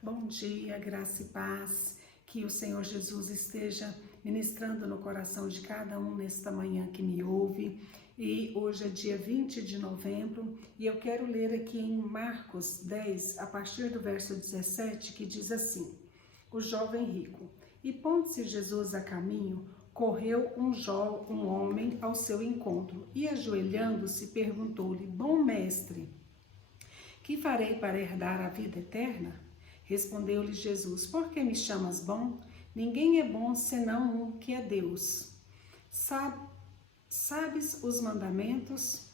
Bom dia, graça e paz. Que o Senhor Jesus esteja ministrando no coração de cada um nesta manhã que me ouve. E hoje é dia 20 de novembro e eu quero ler aqui em Marcos 10, a partir do verso 17, que diz assim: O jovem rico. E pondo-se Jesus a caminho, correu um homem ao seu encontro e, ajoelhando-se, perguntou-lhe: Bom mestre, que farei para herdar a vida eterna? Respondeu-lhe Jesus: Por que me chamas bom? Ninguém é bom senão um que é Deus. Sabes os mandamentos?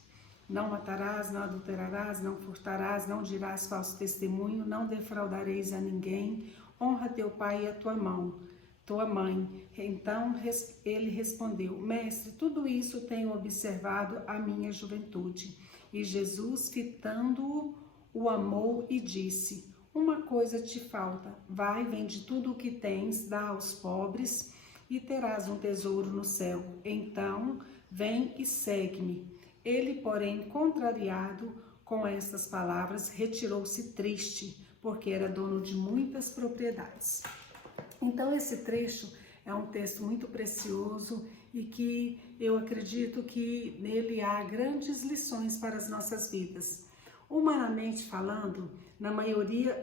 Não matarás, não adulterarás, não furtarás, não dirás falso testemunho, não defraudareis a ninguém, honra teu pai e a tua mãe. Então ele respondeu: Mestre, tudo isso tenho observado a minha juventude. E Jesus, fitando-o, o amou e disse: Uma coisa te falta, vai, vende tudo o que tens, dá aos pobres e terás um tesouro no céu. Então, vem e segue-me. Ele, porém, contrariado com estas palavras, retirou-se triste, porque era dono de muitas propriedades. Então, esse trecho é um texto muito precioso e que eu acredito que nele há grandes lições para as nossas vidas. Humanamente falando, na maioria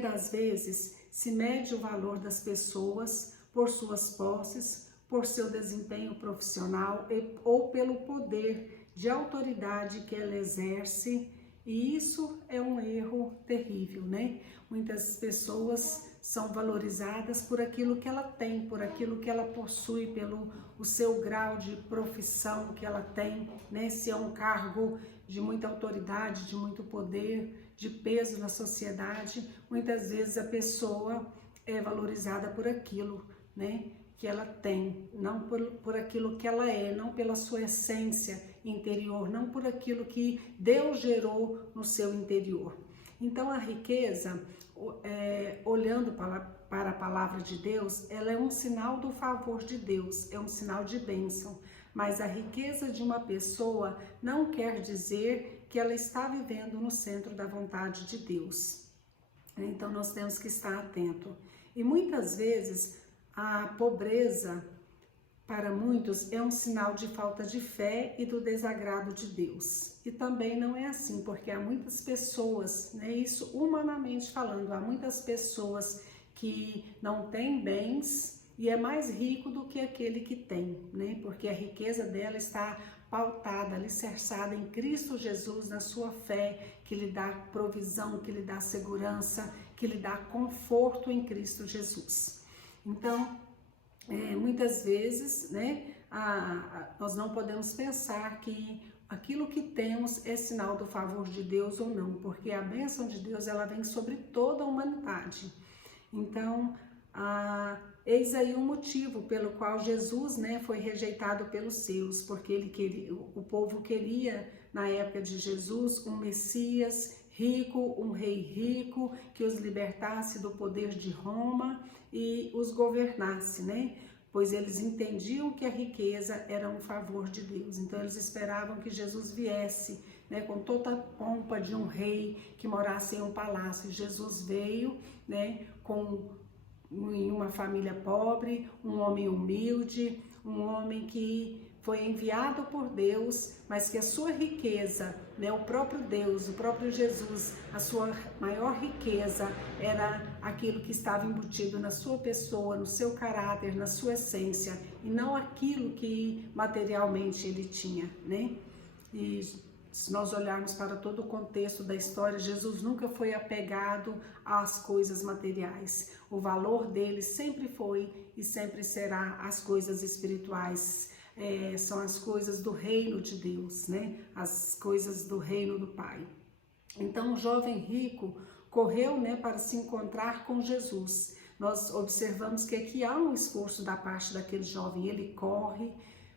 das vezes, se mede o valor das pessoas por suas posses, por seu desempenho profissional ou pelo poder de autoridade que ela exerce, e isso é um erro terrível, né? Muitas pessoas são valorizadas por aquilo que ela tem, por aquilo que ela possui, pelo o seu grau de profissão que ela tem, né? Se é um cargo de muita autoridade, de muito poder, de peso na sociedade, muitas vezes a pessoa é valorizada por aquilo, né, que ela tem, não por aquilo que ela é, não pela sua essência interior, não por aquilo que Deus gerou no seu interior. Então a riqueza, olhando para a palavra de Deus, ela é um sinal do favor de Deus, é um sinal de bênção. Mas a riqueza de uma pessoa não quer dizer que ela está vivendo no centro da vontade de Deus. Então nós temos que estar atento. E muitas vezes a pobreza, para muitos, é um sinal de falta de fé e do desagrado de Deus. E também não é assim, porque há muitas pessoas, né, isso humanamente falando, há muitas pessoas que não têm bens e é mais rico do que aquele que tem, né? Porque a riqueza dela está pautada, alicerçada em Cristo Jesus, na sua fé, que lhe dá provisão, que lhe dá segurança, que lhe dá conforto em Cristo Jesus. Então, muitas vezes, né, nós não podemos pensar que aquilo que temos é sinal do favor de Deus ou não, porque a bênção de Deus, ela vem sobre toda a humanidade. Então, eis aí o motivo pelo qual Jesus, né, foi rejeitado pelos seus, porque o povo queria, na época de Jesus, um Messias rico, um rei rico, que os libertasse do poder de Roma e os governasse, né? Pois eles entendiam que a riqueza era um favor de Deus. Então eles esperavam que Jesus viesse, né, com toda a pompa de um rei que morasse em um palácio. Jesus veio, né, em uma família pobre, um homem humilde, um homem que foi enviado por Deus, mas que a sua riqueza, né, o próprio Deus, o próprio Jesus, a sua maior riqueza era aquilo que estava embutido na sua pessoa, no seu caráter, na sua essência, e não aquilo que materialmente ele tinha, né? E se nós olharmos para todo o contexto da história, Jesus nunca foi apegado às coisas materiais. O valor dele sempre foi e sempre será as coisas espirituais. São as coisas do reino de Deus, né? As coisas do reino do Pai. Então o jovem rico correu, né, para se encontrar com Jesus. Nós observamos que aqui há um esforço da parte daquele jovem. Ele corre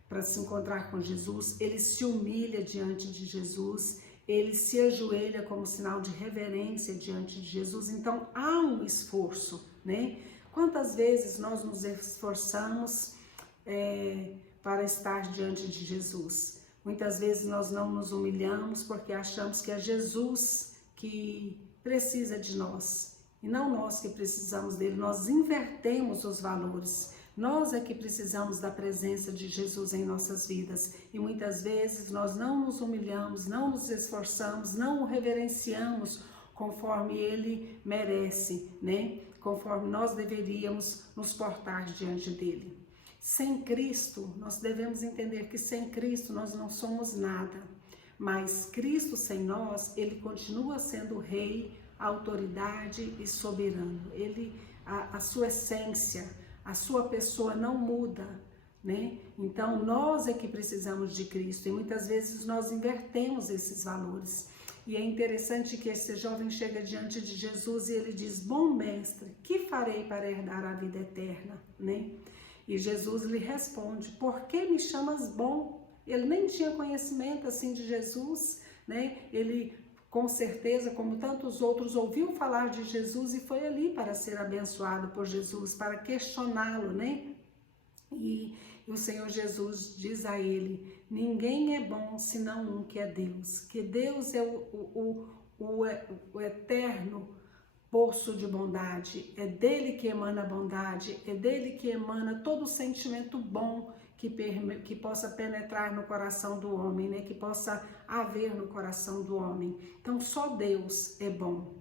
para se encontrar com Jesus, ele se humilha diante de Jesus, ele se ajoelha como sinal de reverência diante de Jesus. Então há um esforço, né? Quantas vezes nós nos esforçamos para estar diante de Jesus? Muitas vezes nós não nos humilhamos porque achamos que é Jesus que precisa de nós, e não nós que precisamos dele. Nós invertemos os valores. Nós é que precisamos da presença de Jesus em nossas vidas, e muitas vezes nós não nos humilhamos, não nos esforçamos, não o reverenciamos conforme ele merece, né? Conforme nós deveríamos nos portar diante dele. Sem Cristo, nós devemos entender que sem Cristo nós não somos nada, mas Cristo sem nós, ele continua sendo rei, autoridade e soberano. A sua essência, a sua pessoa não muda, né? Então nós é que precisamos de Cristo, e muitas vezes nós invertemos esses valores. E é interessante que esse jovem chega diante de Jesus e ele diz: bom mestre, que farei para herdar a vida eterna, né? E Jesus lhe responde: por que me chamas bom? Ele nem tinha conhecimento assim de Jesus, né? Ele, com certeza, como tantos outros, ouviu falar de Jesus e foi ali para ser abençoado por Jesus, para questioná-lo, né? E o Senhor Jesus diz a ele: ninguém é bom senão um, que é Deus. Que Deus é o eterno poço de bondade. É dele que emana a bondade, é dele que emana todo sentimento bom que possa penetrar no coração do homem, né? Que possa haver no coração do homem. Então só Deus é bom.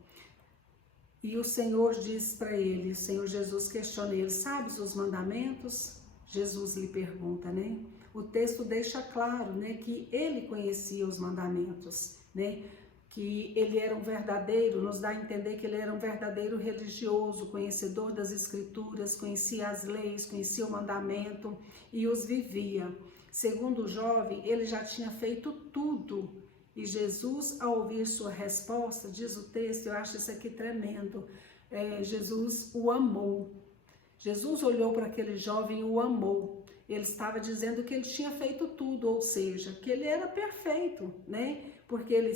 E o Senhor diz para ele, o Senhor Jesus questiona ele: sabes os mandamentos? Jesus lhe pergunta, né? O texto deixa claro, né, que ele conhecia os mandamentos, né? Que ele era um verdadeiro, nos dá a entender que ele era um verdadeiro religioso, conhecedor das escrituras, conhecia as leis, conhecia o mandamento e os vivia. Segundo o jovem, ele já tinha feito tudo. E Jesus, ao ouvir sua resposta, diz o texto, eu acho isso aqui tremendo, Jesus o amou. Jesus olhou para aquele jovem e o amou. Ele estava dizendo que ele tinha feito tudo, ou seja, que ele era perfeito, né? Porque ele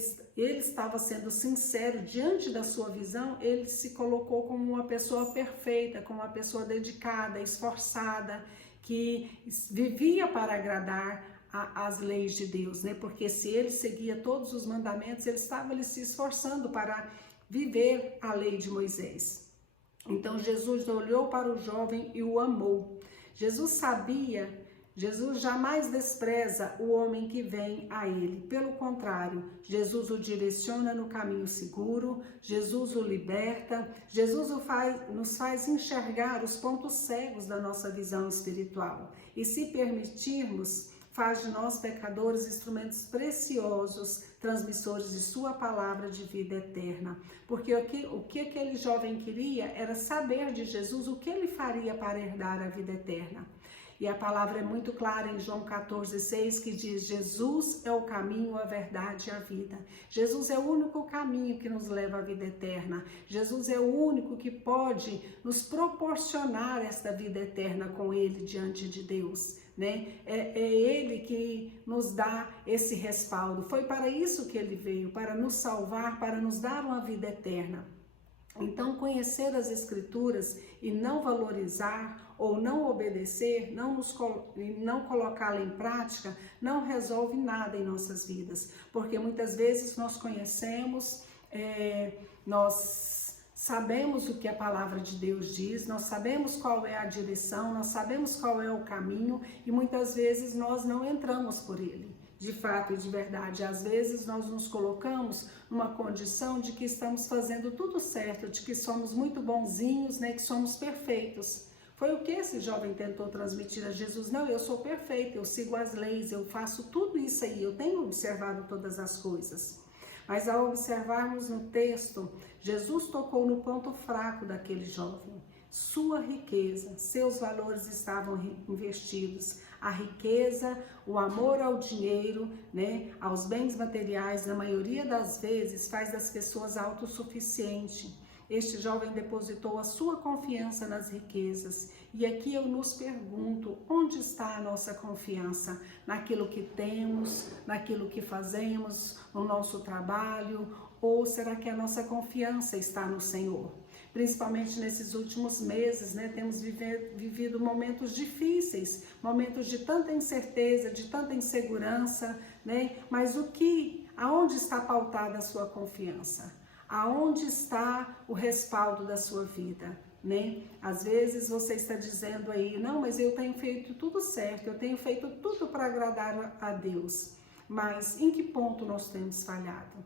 estava sendo sincero diante da sua visão, ele se colocou como uma pessoa perfeita, como uma pessoa dedicada, esforçada, que vivia para agradar as leis de Deus, né? Porque se ele seguia todos os mandamentos, ele estava ali se esforçando para viver a lei de Moisés. Então Jesus olhou para o jovem e o amou. Jesus sabia, Jesus jamais despreza o homem que vem a ele. Pelo contrário, Jesus o direciona no caminho seguro, Jesus o liberta, Jesus nos faz enxergar os pontos cegos da nossa visão espiritual. E se permitirmos, faz de nós pecadores instrumentos preciosos, transmissores de sua palavra de vida eterna. Porque o que aquele jovem queria era saber de Jesus o que ele faria para herdar a vida eterna. E a palavra é muito clara em João 14,6, que diz: Jesus é o caminho, a verdade e a vida. Jesus é o único caminho que nos leva à vida eterna. Jesus é o único que pode nos proporcionar esta vida eterna com ele diante de Deus, né? É ele que nos dá esse respaldo. Foi para isso que ele veio, para nos salvar, para nos dar uma vida eterna. Então, conhecer as Escrituras e não valorizar ou não obedecer, não colocá-la em prática, não resolve nada em nossas vidas. Porque muitas vezes nós conhecemos, nós sabemos o que a palavra de Deus diz, nós sabemos qual é a direção, nós sabemos qual é o caminho e muitas vezes nós não entramos por ele. De fato e de verdade, às vezes nós nos colocamos numa condição de que estamos fazendo tudo certo, de que somos muito bonzinhos, né, que somos perfeitos. Foi o que esse jovem tentou transmitir a Jesus: não, eu sou perfeito, eu sigo as leis, eu faço tudo isso aí, eu tenho observado todas as coisas. Mas ao observarmos no texto, Jesus tocou no ponto fraco daquele jovem. Sua riqueza, seus valores estavam investidos. A riqueza, o amor ao dinheiro, né, aos bens materiais, na maioria das vezes, faz das pessoas autossuficientes. Este jovem depositou a sua confiança nas riquezas. E aqui eu nos pergunto, onde está a nossa confiança? Naquilo que temos, naquilo que fazemos, no nosso trabalho? Ou será que a nossa confiança está no Senhor? Principalmente nesses últimos meses, né, temos vivido momentos difíceis, momentos de tanta incerteza, de tanta insegurança, né? Mas aonde está pautada a sua confiança? Aonde está o respaldo da sua vida, né? Às vezes você está dizendo aí, não, mas eu tenho feito tudo certo, eu tenho feito tudo para agradar a Deus. Mas em que ponto nós temos falhado?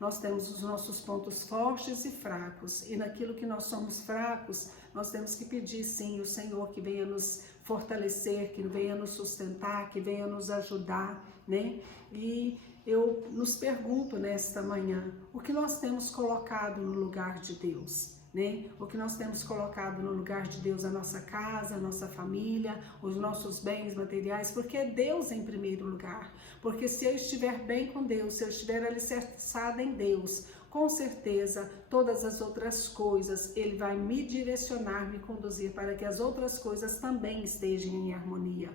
Nós temos os nossos pontos fortes e fracos, e naquilo que nós somos fracos, nós temos que pedir sim o Senhor que venha nos fortalecer, que venha nos sustentar, que venha nos ajudar, né? E eu nos pergunto nesta manhã, o que nós temos colocado no lugar de Deus, né? O que nós temos colocado no lugar de Deus, a nossa casa, a nossa família, os nossos bens materiais, porque é Deus em primeiro lugar. Porque se eu estiver bem com Deus, se eu estiver alicerçada em Deus, com certeza todas as outras coisas Ele vai me direcionar, me conduzir para que as outras coisas também estejam em harmonia.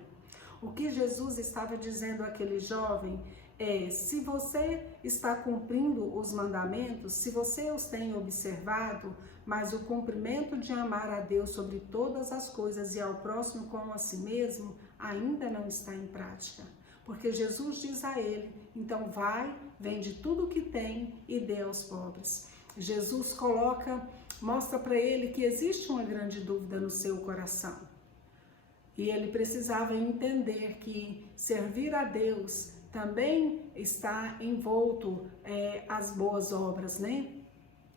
O que Jesus estava dizendo àquele jovem é: se você está cumprindo os mandamentos, se você os tem observado, mas o cumprimento de amar a Deus sobre todas as coisas e ao próximo como a si mesmo, ainda não está em prática. Porque Jesus diz a ele, então vai, vende tudo o que tem e dê aos pobres. Jesus mostra para ele que existe uma grande dúvida no seu coração. E ele precisava entender que servir a Deus também está envolto às boas obras, né?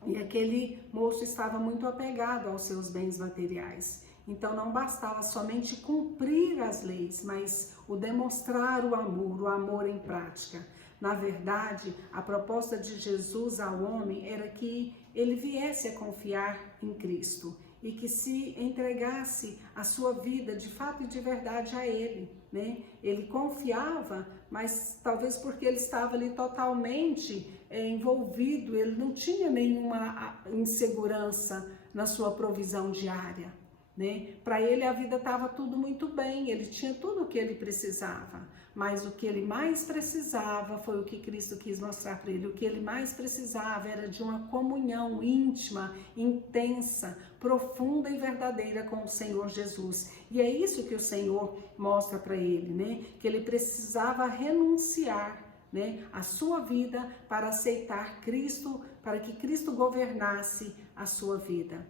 E aquele moço estava muito apegado aos seus bens materiais. Então não bastava somente cumprir as leis, mas o demonstrar o amor em prática. Na verdade, a proposta de Jesus ao homem era que ele viesse a confiar em Cristo e que se entregasse a sua vida de fato e de verdade a Ele, né? Ele confiava, mas talvez porque ele estava ali totalmente envolvido, ele não tinha nenhuma insegurança na sua provisão diária, né? Para ele a vida estava tudo muito bem, ele tinha tudo o que ele precisava, mas o que ele mais precisava foi o que Cristo quis mostrar para ele. O que ele mais precisava era de uma comunhão íntima, intensa, profunda e verdadeira com o Senhor Jesus. E é isso que o Senhor mostra para ele, né? Que ele precisava renunciar, né, a sua vida para aceitar Cristo, para que Cristo governasse a sua vida.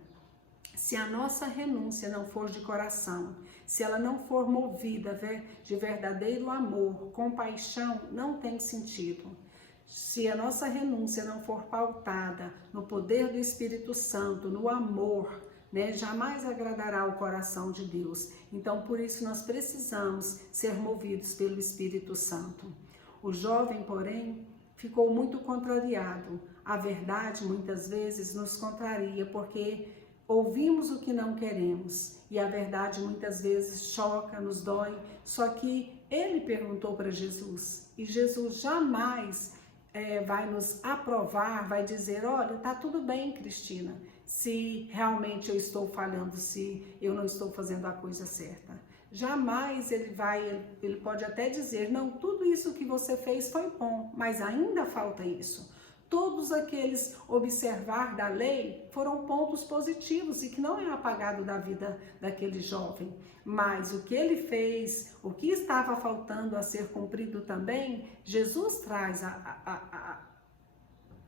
Se a nossa renúncia não for de coração, se ela não for movida de verdadeiro amor, compaixão, não tem sentido. Se a nossa renúncia não for pautada no poder do Espírito Santo, no amor, né, jamais agradará o coração de Deus. Então, por isso nós precisamos ser movidos pelo Espírito Santo. O jovem, porém, ficou muito contrariado. A verdade, muitas vezes, nos contraria, porque ouvimos o que não queremos, e a verdade muitas vezes choca, nos dói. Só que ele perguntou para Jesus, e Jesus jamais vai nos aprovar, vai dizer, olha, tá tudo bem, Cristina, se realmente eu estou falhando, se eu não estou fazendo a coisa certa. Jamais ele pode até dizer, não, tudo isso que você fez foi bom, mas ainda falta isso. Todos aqueles observar da lei foram pontos positivos e que não é apagado da vida daquele jovem. Mas o que ele fez, o que estava faltando a ser cumprido também, Jesus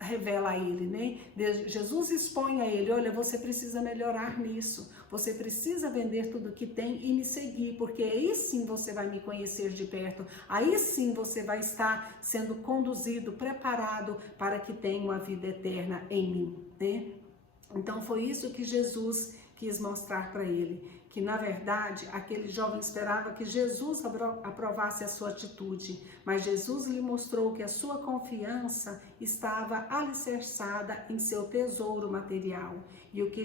revela a ele, né? Jesus expõe a ele, olha, você precisa melhorar nisso, você precisa vender tudo que tem e me seguir, porque aí sim você vai me conhecer de perto, aí sim você vai estar sendo conduzido, preparado para que tenha uma vida eterna em mim, né? Então foi isso que Jesus quis mostrar para ele, que na verdade aquele jovem esperava que Jesus aprovasse a sua atitude, mas Jesus lhe mostrou que a sua confiança estava alicerçada em seu tesouro material, e o que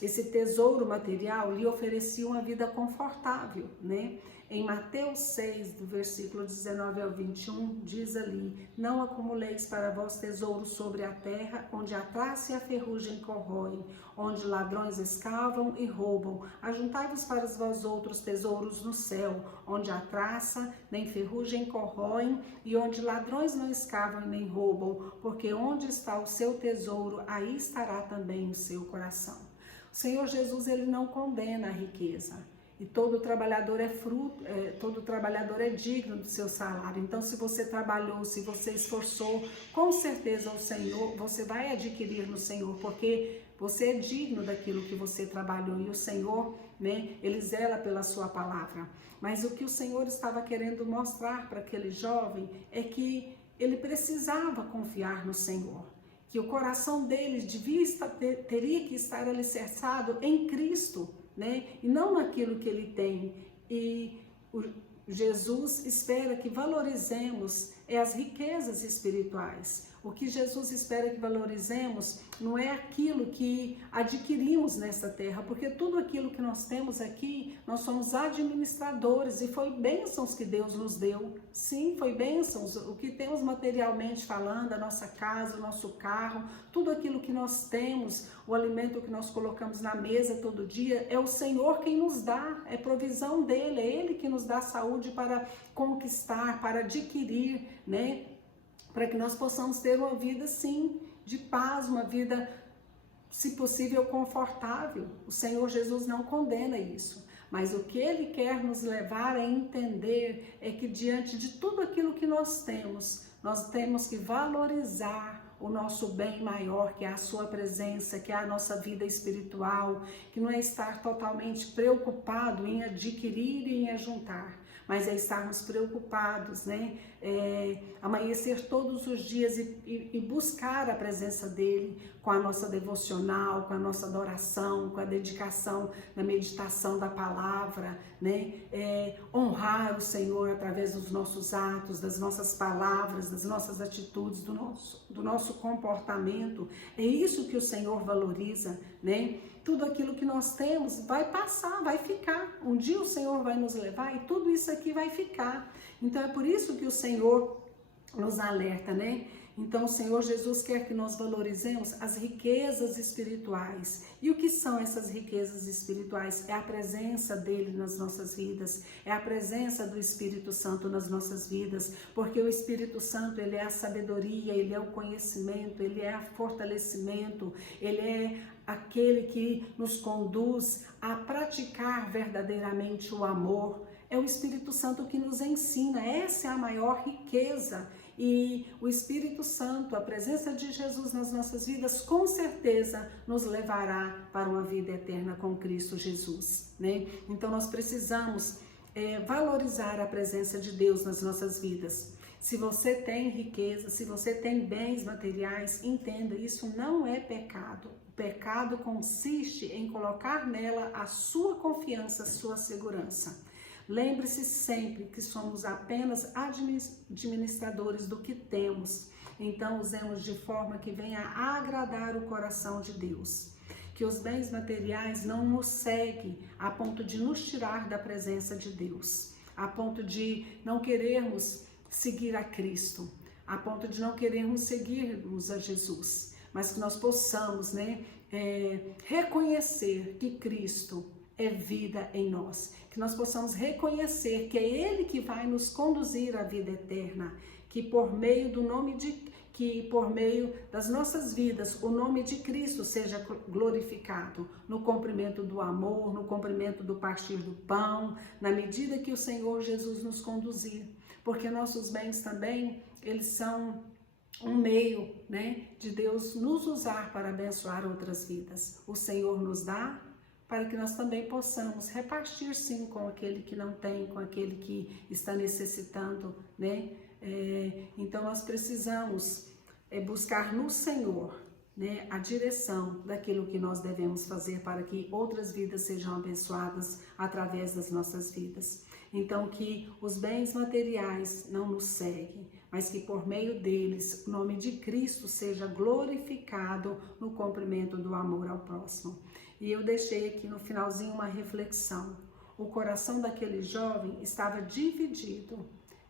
esse tesouro material lhe oferecia uma vida confortável, né? Em Mateus 6, do versículo 19 ao 21, diz ali, não acumuleis para vós tesouros sobre a terra, onde a traça e a ferrugem corroem, onde ladrões escavam e roubam. Ajuntai-vos para vós outros tesouros no céu, onde a traça nem ferrugem corroem, e onde ladrões não escavam e nem roubam, porque onde está o seu tesouro, aí estará também o seu coração. O Senhor Jesus, ele não condena a riqueza. E todo trabalhador é todo trabalhador é digno do seu salário. Então, se você trabalhou, se você esforçou, com certeza o Senhor, você vai adquirir no Senhor, porque você é digno daquilo que você trabalhou. E o Senhor, né, Ele zela pela sua palavra. Mas o que o Senhor estava querendo mostrar para aquele jovem é que ele precisava confiar no Senhor, que o coração dele teria que estar alicerçado em Cristo, né? E não naquilo que ele tem. E Jesus espera que valorizemos as riquezas espirituais. O que Jesus espera que valorizemos não é aquilo que adquirimos nessa terra, porque tudo aquilo que nós temos aqui, nós somos administradores e foi bênçãos que Deus nos deu. Sim, foi bênçãos. O que temos materialmente falando, a nossa casa, o nosso carro, tudo aquilo que nós temos, o alimento que nós colocamos na mesa todo dia, é o Senhor quem nos dá, é provisão dele, é Ele que nos dá saúde para conquistar, para adquirir, né? Para que nós possamos ter uma vida, sim, de paz, uma vida, se possível, confortável. O Senhor Jesus não condena isso, mas o que Ele quer nos levar a entender é que diante de tudo aquilo que nós temos que valorizar o nosso bem maior, que é a sua presença, que é a nossa vida espiritual, que não é estar totalmente preocupado em adquirir e em ajuntar, mas é estarmos preocupados, né? Amanhecer todos os dias e buscar a presença dele com a nossa devocional, com a nossa adoração, com a dedicação na meditação da palavra, né? Honrar o Senhor através dos nossos atos, das nossas palavras, das nossas atitudes, do nosso comportamento. É isso que o Senhor valoriza, né? Tudo aquilo que nós temos vai passar, vai ficar. Um dia o Senhor vai nos levar e tudo isso aqui vai ficar. Então é por isso que o Senhor nos alerta, né? Então o Senhor Jesus quer que nós valorizemos as riquezas espirituais. E o que são essas riquezas espirituais? É a presença dele nas nossas vidas, é a presença do Espírito Santo nas nossas vidas, porque o Espírito Santo, ele é a sabedoria, ele é o conhecimento, ele é o fortalecimento, ele é aquele que nos conduz a praticar verdadeiramente o amor. É o Espírito Santo que nos ensina, essa é a maior riqueza. E o Espírito Santo, a presença de Jesus nas nossas vidas, com certeza nos levará para uma vida eterna com Cristo Jesus, né? Então nós precisamos valorizar a presença de Deus nas nossas vidas. Se você tem riqueza, se você tem bens materiais, entenda, isso não é pecado. O pecado consiste em colocar nela a sua confiança, a sua segurança. Lembre-se sempre que somos apenas administradores do que temos. Então, usemos de forma que venha a agradar o coração de Deus. Que os bens materiais não nos seguem a ponto de nos tirar da presença de Deus, a ponto de não querermos seguir a Cristo, a ponto de não querermos seguirmos a Jesus, mas que nós possamos, né, reconhecer que Cristo é vida em nós, que nós possamos reconhecer que é Ele que vai nos conduzir à vida eterna, que por meio das nossas vidas, o nome de Cristo seja glorificado no cumprimento do amor, no cumprimento do partir do pão, na medida que o Senhor Jesus nos conduzir, porque nossos bens também, eles são um meio, né, de Deus nos usar para abençoar outras vidas. O Senhor nos dá para que nós também possamos repartir sim com aquele que não tem, com aquele que está necessitando, né? Então nós precisamos buscar no Senhor, né, a direção daquilo que nós devemos fazer para que outras vidas sejam abençoadas através das nossas vidas. Então que os bens materiais não nos seguem, mas que por meio deles o nome de Cristo seja glorificado no cumprimento do amor ao próximo. E eu deixei aqui no finalzinho uma reflexão. O coração daquele jovem estava dividido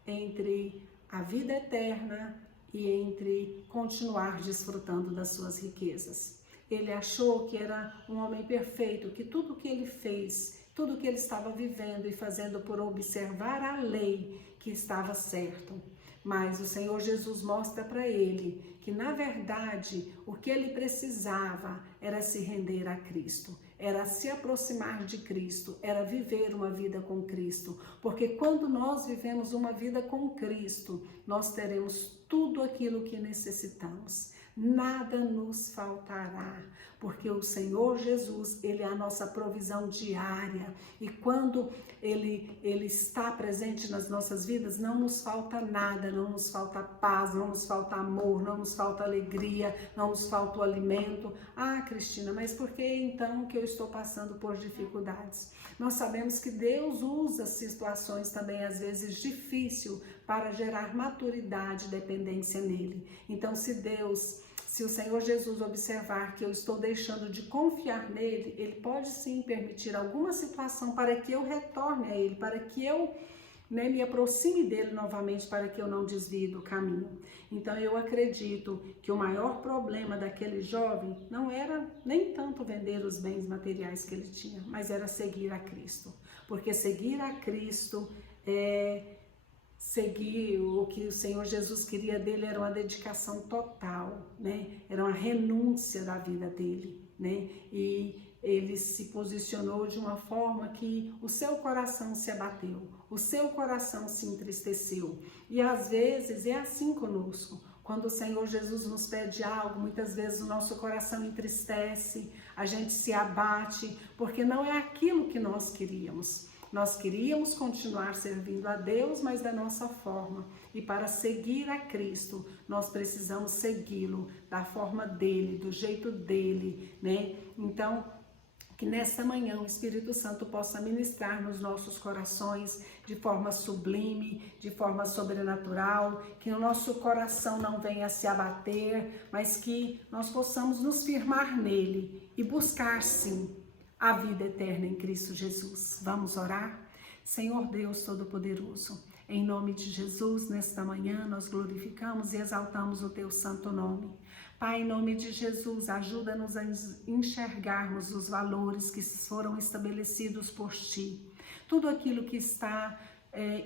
entre a vida eterna e entre continuar desfrutando das suas riquezas. Ele achou que era um homem perfeito, que tudo que ele fez, tudo que ele estava vivendo e fazendo por observar a lei, que estava certo. Mas o Senhor Jesus mostra para ele que, na verdade, o que ele precisava era se render a Cristo, era se aproximar de Cristo, era viver uma vida com Cristo, porque quando nós vivemos uma vida com Cristo, nós teremos tudo aquilo que necessitamos, nada nos faltará, porque o Senhor Jesus, Ele é a nossa provisão diária, e quando Ele está presente nas nossas vidas, não nos falta nada, não nos falta paz, não nos falta amor, não nos falta alegria, não nos falta o alimento. Ah, Cristina, mas por que então que eu estou passando por dificuldades? Nós sabemos que Deus usa situações também às vezes difíceis para gerar maturidade e dependência nele. Então, se o Senhor Jesus observar que eu estou deixando de confiar nele, ele pode sim permitir alguma situação para que eu retorne a ele, para que eu me aproxime dele novamente, para que eu não desvie do caminho. Então eu acredito que o maior problema daquele jovem não era nem tanto vender os bens materiais que ele tinha, mas era seguir a Cristo. Porque seguir a Cristo seguir o que o Senhor Jesus queria dele era uma dedicação total, Era uma renúncia da vida dele, E ele se posicionou de uma forma que o seu coração se abateu, o seu coração se entristeceu. E às vezes é assim conosco. Quando o Senhor Jesus nos pede algo, muitas vezes o nosso coração entristece, a gente se abate, porque não é aquilo que nós queríamos. Nós queríamos continuar servindo a Deus, mas da nossa forma. E para seguir a Cristo, nós precisamos segui-lo da forma dele, do jeito dele, Então, que nesta manhã o Espírito Santo possa ministrar nos nossos corações de forma sublime, de forma sobrenatural, que o nosso coração não venha a se abater, mas que nós possamos nos firmar nele e buscar sim a vida eterna em Cristo Jesus. Vamos orar? Senhor Deus Todo-Poderoso, em nome de Jesus, nesta manhã nós glorificamos e exaltamos o teu santo nome. Pai, em nome de Jesus, ajuda-nos a enxergarmos os valores que foram estabelecidos por ti. Tudo aquilo que está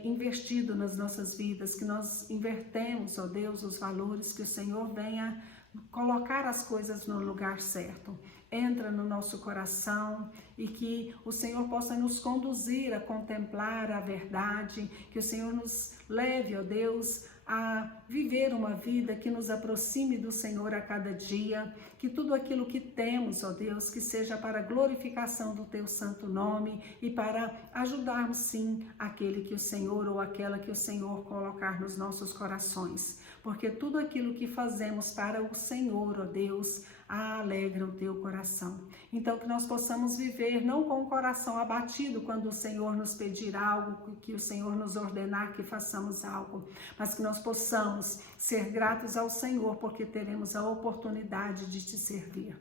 investido nas nossas vidas, que nós invertemos, ó Deus, os valores, que o Senhor venha colocar as coisas no lugar certo. Entra no nosso coração e que o Senhor possa nos conduzir a contemplar a verdade, que o Senhor nos leve, ó Deus, a viver uma vida que nos aproxime do Senhor a cada dia, que tudo aquilo que temos, ó Deus, que seja para a glorificação do teu santo nome e para ajudarmos sim aquele que o Senhor ou aquela que o Senhor colocar nos nossos corações, porque tudo aquilo que fazemos para o Senhor, ó Deus, alegra o teu coração. Então que nós possamos viver não com o coração abatido quando o Senhor nos pedir algo, que o Senhor nos ordenar que façamos algo, mas que nós possamos ser gratos ao Senhor porque teremos a oportunidade de te servir.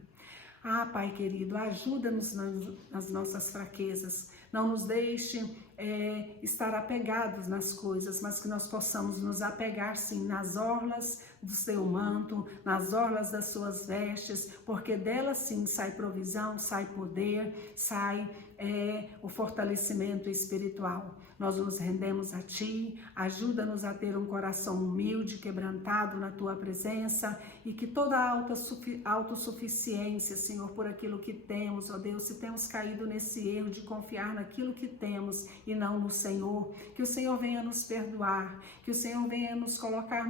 Ah, Pai querido, ajuda-nos nas nossas fraquezas, não nos deixe estar apegados nas coisas, mas que nós possamos nos apegar sim nas orlas do seu manto, nas orlas das suas vestes, porque delas sim sai provisão, sai poder, sai o fortalecimento espiritual. Nós nos rendemos a Ti, ajuda-nos a ter um coração humilde, quebrantado na Tua presença e que toda autossuficiência, Senhor, por aquilo que temos, ó Deus, se temos caído nesse erro de confiar naquilo que temos e não no Senhor, que o Senhor venha nos perdoar, que o Senhor venha nos colocar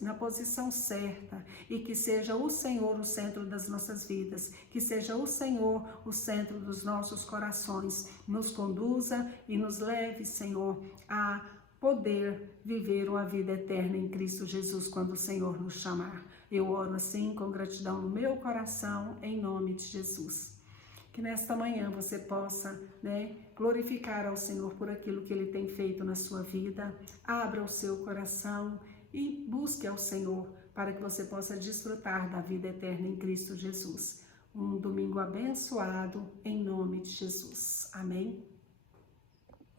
na posição certa e que seja o Senhor o centro das nossas vidas, que seja o Senhor o centro dos nossos corações, nos conduza e nos leve, Senhor, a poder viver uma vida eterna em Cristo Jesus quando o Senhor nos chamar. Eu oro assim com gratidão no meu coração, em nome de Jesus. Que nesta manhã você possa, glorificar ao Senhor por aquilo que Ele tem feito na sua vida. Abra o seu coração e busque ao Senhor para que você possa desfrutar da vida eterna em Cristo Jesus. Um domingo abençoado em nome de Jesus. Amém?